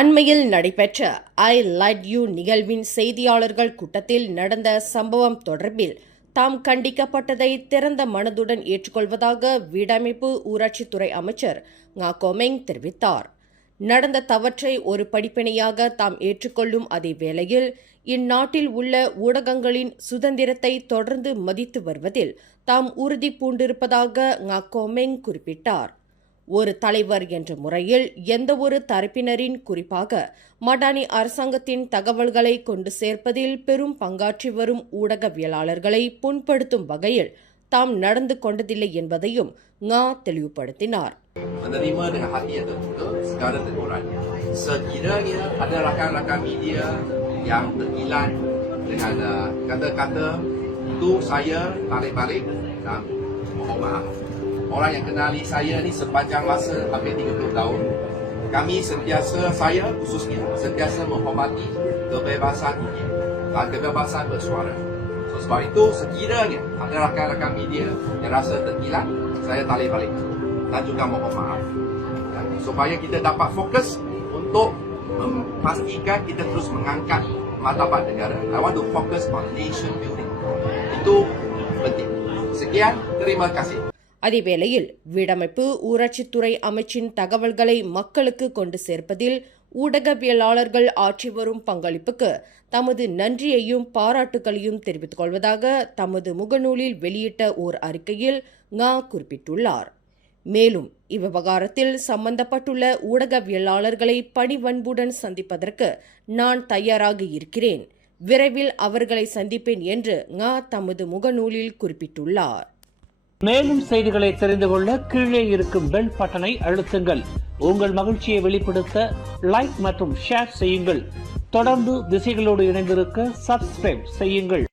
அண்மையில் நடைபெற்ற I love you நிகழ்வின் செய்தியாளர்கள் கூட்டத்தில் நடந்த சம்பவம் தொடர்பில் தாம் கண்டிக்கப்பட்டதை திறந்த மனதுடன் ஏற்றுக்கொள்வதாக வீடமைப்பு ஊராட்சித்துறை அமைச்சர் ngah komeng தெரிவித்தார். நடந்த தவற்றை ஒரு படிப்பினையாக தாம் ஏற்றுக்கொள்ளும் அதே வேளையில் இந்நாட்டில் உள்ள ஊடகங்களின் சுதந்திரத்தை தொடர்ந்து மதித்து வருவதில் தாம் உறுதி பூண்டிருப்பதாக ngah komeng குறிப்பிட்டார். ஒரு தலைவர் என்ற முறையில் எந்தவொரு தரப்பினரின் குறிப்பாக மடானி அரசாங்கத்தின் தகவல்களை கொண்டு சேர்ப்பதில் பெரும் பங்காற்றி வரும் ஊடகவியலாளர்களை புண்படுத்தும் வகையில் தாம் நடந்து கொண்டதில்லை என்பதையும் ngah தெளிவுபடுத்தினார். Menerima dengan hati yang terbuka segala teguran. Sekiranya ada rakan-rakan media yang terhilang dengan kata-kata itu, saya tarik balik dan mohon maaf. Orang yang kenali saya ni sepanjang masa hampir 30 tahun. Kami saya khususnya sentiasa menghormati kebebasan media dan kebebasan bersuara. Sebab itu sekiranya ada rakan-rakan media yang rasa terhilang, saya tarik balik dan juga mohon maaf. Supaya kita dapat fokus untuk memastikan kita terus mengangkat martabat negara. I want to focus on nation building. Itu penting. Sekian, terima kasih. அதேவேளையில் வீடமைப்பு ஊராட்சித்துறை அமைச்சின் தகவல்களை மக்களுக்கு கொண்டு சேர்ப்பதில் ஊடகவியலாளர்கள் ஆற்றி வரும் பங்களிப்புக்கு தமது நன்றியையும் பாராட்டுகளையும் தெரிவித்துக் கொள்வதாக தமது முகநூலில் வெளியிட்ட ஓர் அறிக்கையில் ngah குறிப்பிட்டுள்ளார். மேலும் இவ்விவகாரத்தில் சம்பந்தப்பட்டுள்ள ஊடகவியலாளர்களை பணிவன்புடன் சந்திப்பதற்கு நான் தயாராக இருக்கிறேன். விரைவில் அவர்களை சந்திப்பேன் என்று ngah தமது முகநூலில் குறிப்பிட்டுள்ளார். மேலும் செய்திகளை தெரிந்து கொள்ள கீழே இருக்கும் பெல் பட்டனை அழுத்துங்கள். உங்கள் மகிழ்ச்சியை வெளிப்படுத்த லைக் மற்றும் ஷேர் செய்யுங்கள். தொடர்ந்து திசைகளோடு இணைந்திருக்க சப்ஸ்கிரைப் செய்யுங்கள்.